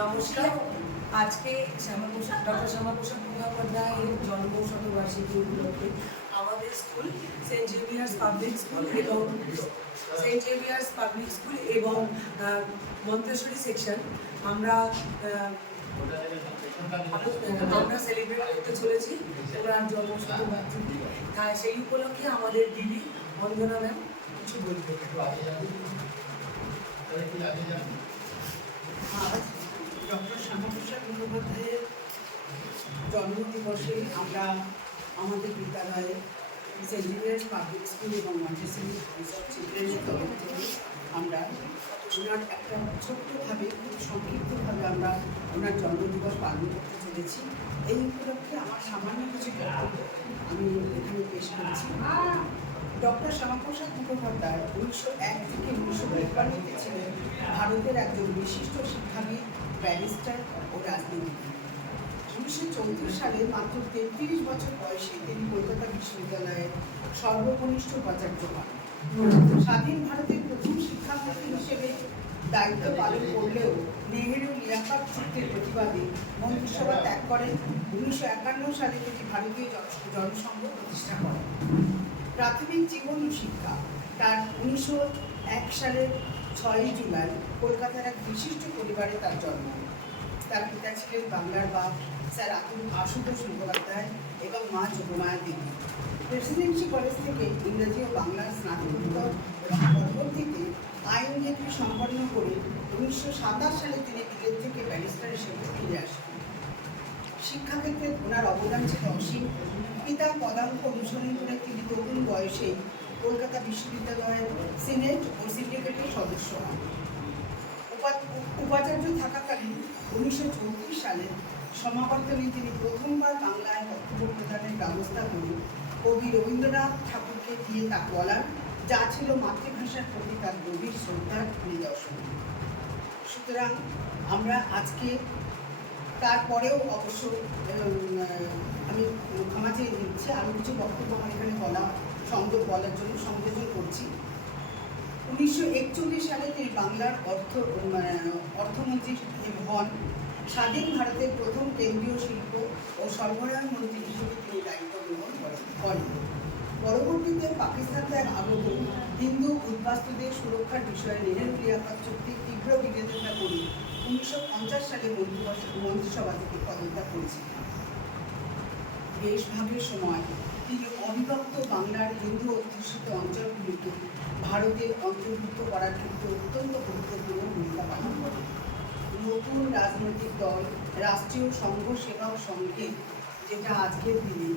নমস্কার। আজকে ডক্টর শ্যামাপ্রসাদ মুখোপাধ্যায়ের জন্মশতবার্ষিকী উপলক্ষে আমাদের school Saint Xavier's public school এবং মন্তেশ্বরী সেকশন আমরা সেলিব্রেট করতে চলেছি ওনার জন্মশতবার্ষিকী। সেই উপলক্ষে আমাদের দিদি বন্দনা ম্যাম কিছু বলবে। ডক্টর শ্যামাপ্রসাদ মুখোপাধ্যায়ের জন্মদিবসে আমরা আমাদের বিদ্যালয়ে সেন্ট জেভিয়ার্স পাবলিক স্কুল এবং মন্টেসরি চিলড্রেনের তরফ থেকে আমরা ওনার একটা ছোট্টভাবে খুব সংক্ষিপ্তভাবে আমরা ওনার জন্মদিবস পালন করতে চলেছি। এই উপলক্ষে আমার সামান্য কিছু বক্তব্য আমি এখানে পেশ করছি। ডক্টর শ্যামাপ্রসাদ মুখোপাধ্যায় 1901 থেকে 1952 ছিলেন ভারতের একজন বিশিষ্ট শিক্ষাবিদ, ব্যারিস্টার ও রাজনীতিবিদ। 1934 সালে মাত্র 33 বছর বয়সে তিনি কলকাতা বিশ্ববিদ্যালয়ের সর্বকনিষ্ঠ উপাচার্য হন। স্বাধীন ভারতের প্রথম শিক্ষামন্ত্রী হিসেবে দায়িত্ব পালন করলেও নেহেরু লিয়াকত চুক্তির প্রতিবাদে মন্ত্রিসভা ত্যাগ করেন। 1951 সালে তিনি ভারতীয় জনসংঘ প্রতিষ্ঠা করেন। প্রাথমিক জীবন ও শিক্ষা তার 1901 সালের 6 জুলাই কলকাতার এক বিশিষ্ট পরিবারে তার জন্ম। তার পিতা ছিলেন বাংলার বাপ স্যার আশুতোষ মুখোপাধ্যায় এবং মা যোগমায়া দেবী। প্রেসিডেন্সি কলেজ থেকে ইংরেজি ও বাংলার স্নাতকোত্তর এবং পরবর্তীতে আইন ডিগ্রি সম্পন্ন করে 1927 সালে তিনি বিলেত থেকে ব্যারিস্টার হিসেবে ফিরে আসেন। শিক্ষাক্ষেত্রে ওনার অবদান ছিল অসীম। পিতার পদাঙ্ক অনুসরণ করে তিনি তরুণ বয়সে কলকাতা বিশ্ববিদ্যালয়ের সিনেট ও সিন্ডিকেটের সদস্য হন। উপাচার্য থাকাকালীন 1934 সালে সমাবর্তনে তিনি প্রথমবার বাংলায় বক্তব্য প্রদানের ব্যবস্থা করে কবি রবীন্দ্রনাথ ঠাকুরকে দিয়ে তা বলার, যা ছিল মাতৃভাষার প্রতি তার গভীর শ্রদ্ধার নিদর্শন। সুতরাং আমরা আজকে তারপরেও অবশ্য আমি ক্ষমা চেয়ে দিচ্ছি, আরও কিছু বক্তব্য আমার এখানে বলার জন্য সংযোজন করছি। 1941 সালে তিনি বাংলার অর্থমন্ত্রী হন। স্বাধীন ভারতের প্রথম কেন্দ্রীয় শিল্প ও সরবরাহ মন্ত্রী হিসেবে তিনি দায়িত্ব গ্রহণ করেন। পরবর্তীতে পাকিস্তান ত্যাগ আগত হিন্দু উদ্বাস্তুদের সুরক্ষার বিষয়ে নেহেরু লিয়াকত চুক্তির তীব্র বিরোধিতা করে 1950 সালে মন্ত্রিসভা থেকে পদত্যাগ করেছিলেন। দেশভাগের সময় তিনি অবিভক্ত বাংলার হিন্দু অধ্যুষিত অঞ্চলগুলিকে ভারতের অন্তর্ভুক্ত করার ক্ষেত্রে অত্যন্ত গুরুত্বপূর্ণ ভূমিকা পালন করেন। নতুন রাজনৈতিক দল রাষ্ট্রীয় সংঘ সেবক সংঘের, যেটা আজকের দিনে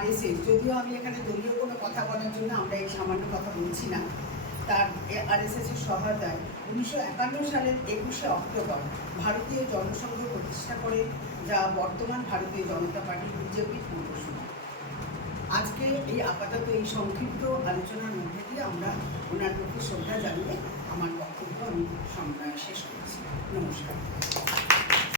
RSS, যদিও আমি এখানে দলীয় কোনো কথা বলার জন্য আমরা এই সামান্য কথা বলছি না, তার RSS-এর সহায়তায় 1951 সালের 21শে অক্টোবর ভারতীয় জনসংঘ প্রতিষ্ঠা করে, যা বর্তমান ভারতীয় জনতা পার্টি BJP-র পূর্বসূরি। আজকে এই আপাতত এই সংক্ষিপ্ত আলোচনার মধ্যে দিয়ে আমরা ওনার প্রতি শ্রদ্ধা জানিয়ে আমার বক্তব্য আমি শেষ করছি। নমস্কার।